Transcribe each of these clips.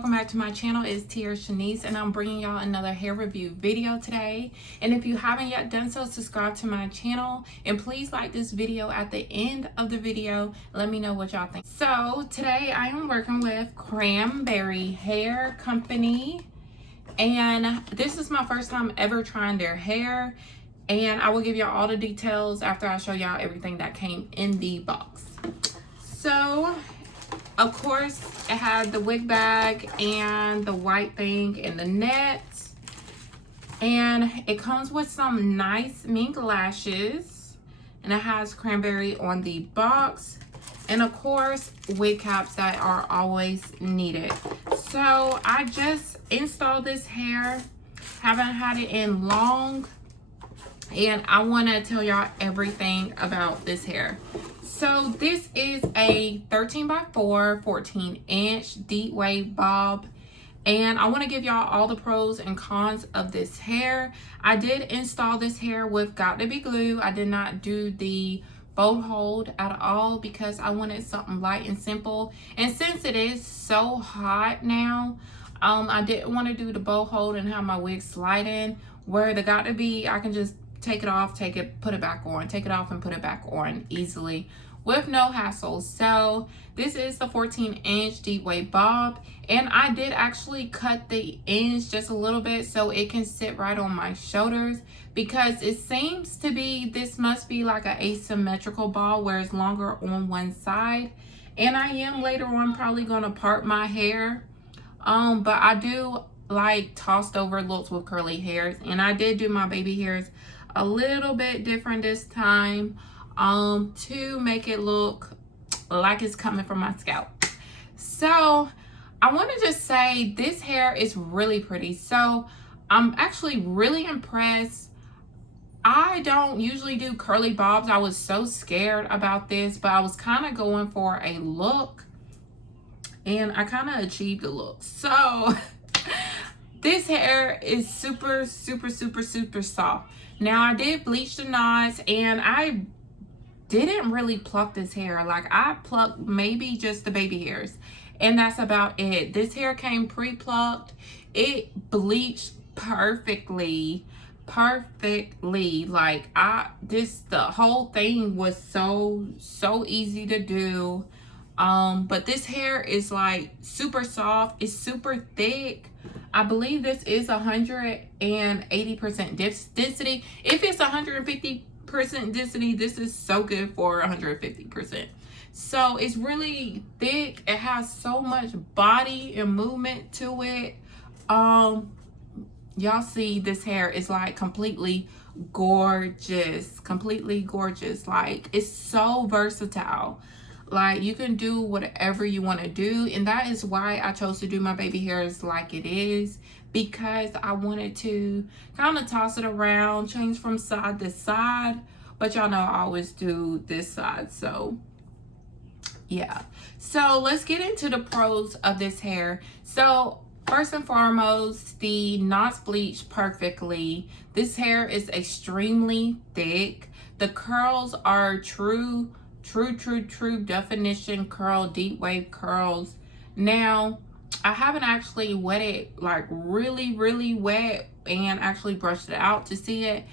welcome back to my channel. It's TearaShanice and I'm bringing y'all another hair review video today. And if you haven't yet done so, subscribe to my channel and please like this video at the end of the video. Let me know what y'all think. So today I am working with Cranberry Hair Company, and this is my first time ever trying their hair, and I will give y'all all the details after I show y'all everything that came in the box. So of course, it had the wig bag and the white thing and the net. And it comes with some nice mink lashes. And it has cranberry on the box. And of course, wig caps that are always needed. So I just installed this hair. Haven't had it in long. And I want to tell y'all everything about this hair. So this is a 13x4 14-inch deep wave bob, and I want to give y'all all the pros and cons of this hair. I did install this hair with Got To Be glue. I did not do the bow hold at all because I wanted something light and simple, and since it is so hot now, I didn't want to do the bow hold and have my wig slide in. Where the Got To Be, I can just take it off, take it, put it back on, take it off and put it back on easily with no hassle. So this is the 14-inch deep wave bob, and I did actually cut the ends just a little bit so it can sit right on my shoulders, because it seems to be, this must be like an asymmetrical bob where it's longer on one side. And I am later on probably going to part my hair, but I do like tossed over looks with curly hairs, and I did do my baby hairs a little bit different this time to make it look like it's coming from my scalp. So I want to just say this hair is really pretty. So I'm actually really impressed. I don't usually do curly bobs. I was so scared about this, but I was kind of going for a look, and I kind of achieved the look. So this hair is super soft. Now I did bleach the knots, and I didn't really pluck this hair. Like, I plucked maybe just the baby hairs, and that's about it. This hair came pre-plucked. It bleached perfectly. Like, the whole thing was so easy to do. But this hair is like super soft. It's super thick. I believe this is 180% density. If it's 150% density, this is so good for 150%. So it's really thick. It has so much body and movement to it. Y'all see this hair is like completely gorgeous. Like, it's so versatile. Like, you can do whatever you want to do, and that is why I chose to do my baby hairs like it is, because I wanted to kind of toss it around, change from side to side. But y'all know I always do this side, so yeah. So let's get into the pros of this hair. So first and foremost, the knots bleach perfectly. This hair is extremely thick. The curls are true definition curl, deep wave curls. Now, I haven't actually wet it like really wet and actually brushed it out to see it,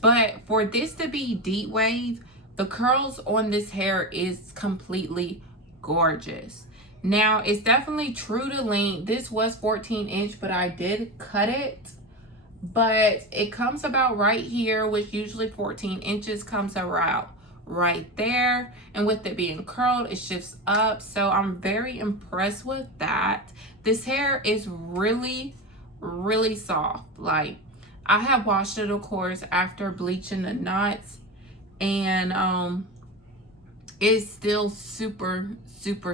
but for this to be deep wave, the curls on this hair is completely gorgeous. Now, it's definitely true to length. This was 14-inch, but I did cut it, but it comes about right here, which usually 14 inches comes around right there, and with it being curled, it shifts up. So I'm very impressed with that. This hair is really soft. Like, I have washed it, of course, after bleaching the knots, and it's still super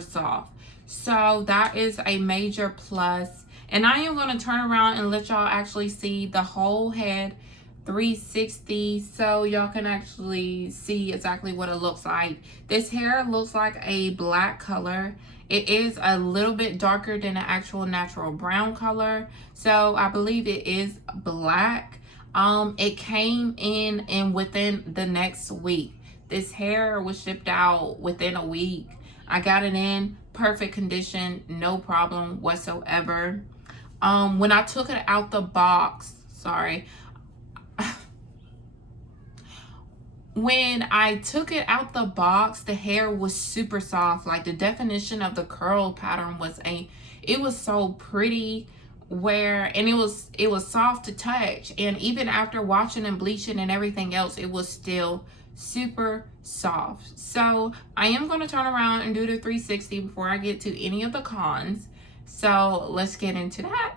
soft. So that is a major plus. And I am going to turn around and let y'all actually see the whole head 360, so y'all can actually see exactly what it looks like. This hair looks like a black color. It is a little bit darker than the actual natural brown color, so I believe it is black. It came in and within the next week. This hair was shipped out within a week. I got it in perfect condition, no problem whatsoever. When I took it out the box, sorry, when I took it out the box, the hair was super soft. Like the definition of the curl pattern was it was so pretty, and it was soft to touch, and even after washing and bleaching and everything else, it was still super soft. So I am going to turn around and do the 360 before I get to any of the cons. So let's get into that.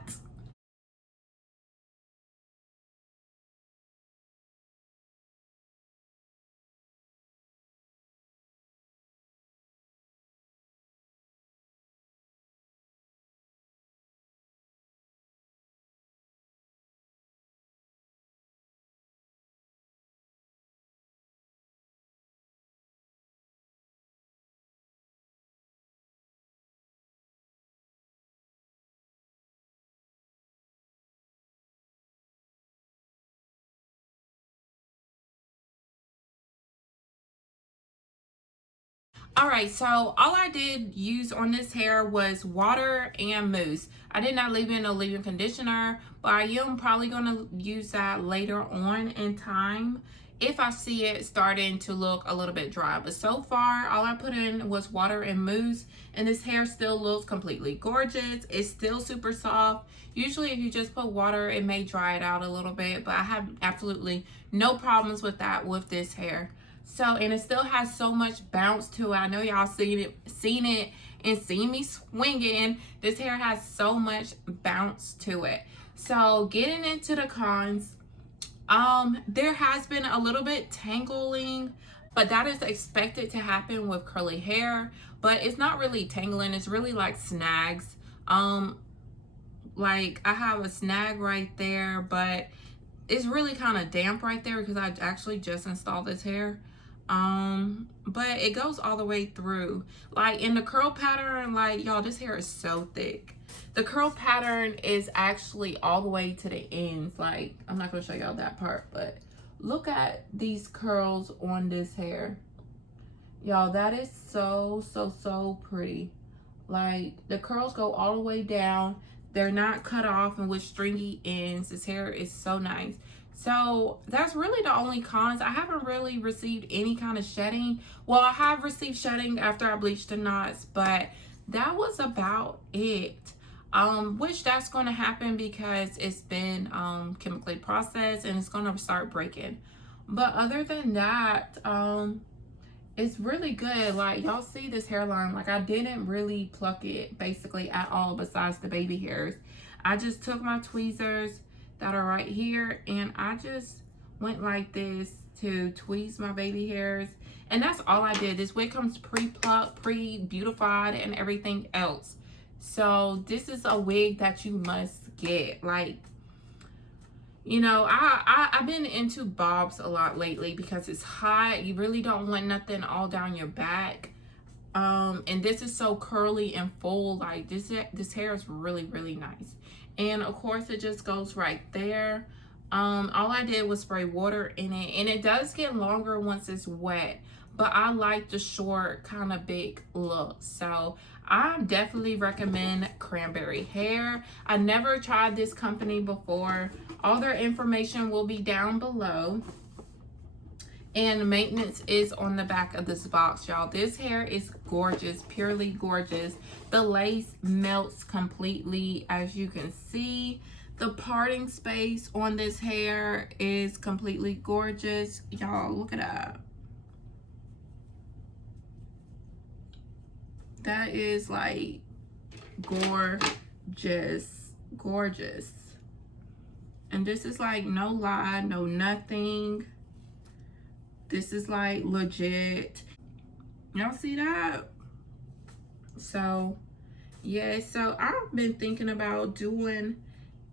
All right, so all I did use on this hair was water and mousse. I did not leave in a leave-in conditioner, but I am probably going to use that later on in time if I see it starting to look a little bit dry. But so far, all I put in was water and mousse, and this hair still looks completely gorgeous. It's still super soft. Usually, if you just put water, it may dry it out a little bit, but I have absolutely no problems with that with this hair. So, and it still has so much bounce to it. I know y'all seen it and seen me swinging. This hair has so much bounce to it. So getting into the cons, there has been a little bit tangling, but that is expected to happen with curly hair. But it's not really tangling, it's really like snags. Like I have a snag right there, but it's really kind of damp right there because I actually just installed this hair. But it goes all the way through. Like in the curl pattern, like y'all, this hair is so thick. The curl pattern is actually all the way to the ends. Like I'm not gonna show y'all that part, but look at these curls on this hair. Y'all, that is so pretty. Like the curls go all the way down. They're not cut off and with stringy ends. This hair is so nice. So that's really the only cons. I haven't really received any kind of shedding. Well, I have received shedding after I bleached the knots, but that was about it. Which that's going to happen because it's been chemically processed and it's going to start breaking. But other than that, it's really good. Like y'all see this hairline, like I didn't really pluck it basically at all besides the baby hairs. I just took my tweezers that are right here and I just went like this to tweeze my baby hairs, and that's all I did. This wig comes pre-plucked, pre-beautified and everything else. So this is a wig that you must get. Like, you know, I've been into bobs a lot lately because it's hot. You really don't want nothing all down your back. And this is so curly and full. Like this hair is really nice. And of course it just goes right there. All I did was spray water in it, and it does get longer once it's wet, but I like the short kind of big look. So I definitely recommend Cranberry Hair. I never tried this company before. All their information will be down below. And maintenance is on the back of this box, y'all. This hair is gorgeous, purely gorgeous. The lace melts completely, as you can see. The parting space on this hair is completely gorgeous. Y'all, look at that. That is like gorgeous, gorgeous. And this is like no lie, no nothing. This is like legit. Y'all see that? So yeah, so I've been thinking about doing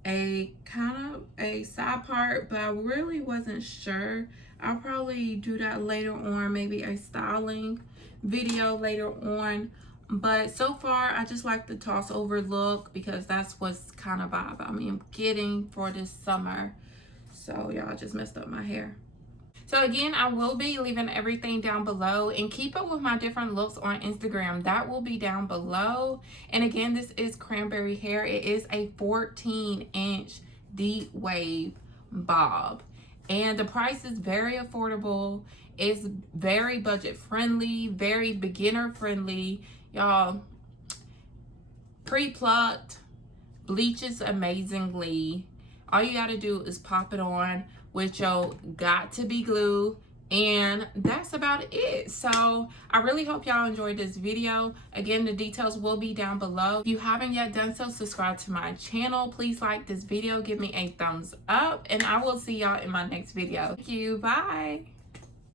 a kind of a side part, but I really wasn't sure. I'll probably do that later on, maybe a styling video later on. But so far I just like the toss over look because that's what's kind of vibe I'm getting for this summer. So y'all, just messed up my hair. So again, I will be leaving everything down below, and keep up with my different looks on Instagram. That will be down below. And again, this is Cranberry Hair. It is a 14-inch deep wave bob. And the price is very affordable. It's very budget friendly, very beginner friendly. Y'all, pre-plucked, bleaches amazingly. All you gotta do is pop it on with your got to be glue, and that's about it. So I really hope y'all enjoyed this video. Again, the details will be down below. If you haven't yet done so, subscribe to my channel. Please like this video, give me a thumbs up, and I will see y'all in my next video. Thank you. Bye.